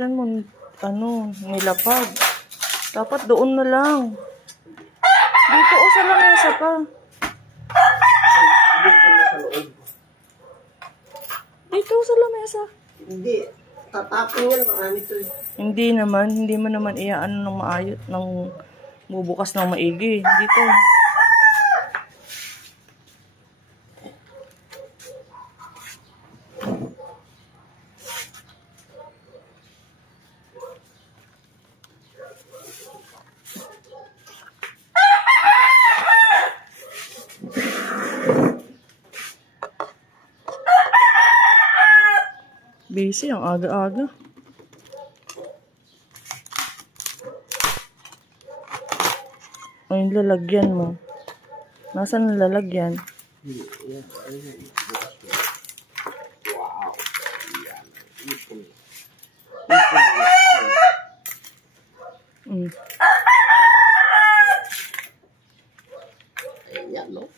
Diyan mo, nilapag. Dapat doon na lang. Dito o sa lamesa pa. Dito sa lamesa. Hindi. Tatapon yan. Marami ito eh. Hindi naman. Hindi mo naman iyaan ng maayot. Ng bubukas ng maigi. Dito. Busy ang aga-aga. O yung lalagyan mo. Nasaan ang lalagyan? Wow. Ayan, no?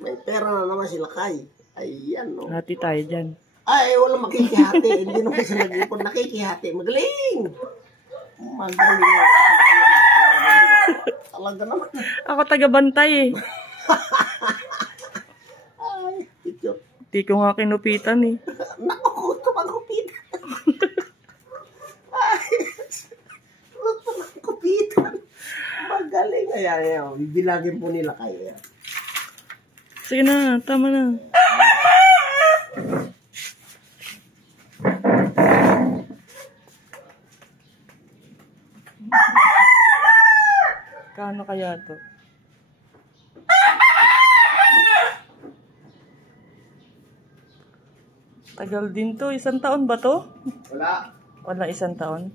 May pera na naman sila Kay. Ayan, no? Hati tayo dyan. Ay, wala makikihati. Hindi naman sila nag-ipon. Nakikihati. Magaling! Magaling. Talaga naman. Ako taga-bantay eh. Ay, tito. Di ko nga kinupitan eh. Naku, kumagupitan. Ay, kumagupitan. Magaling. Ayan. Bibilagin po nila kayo. Sige na, tama na. Kano kaya to? Tagal din to. 1 taon ba to? Wala. Wala 1 taon.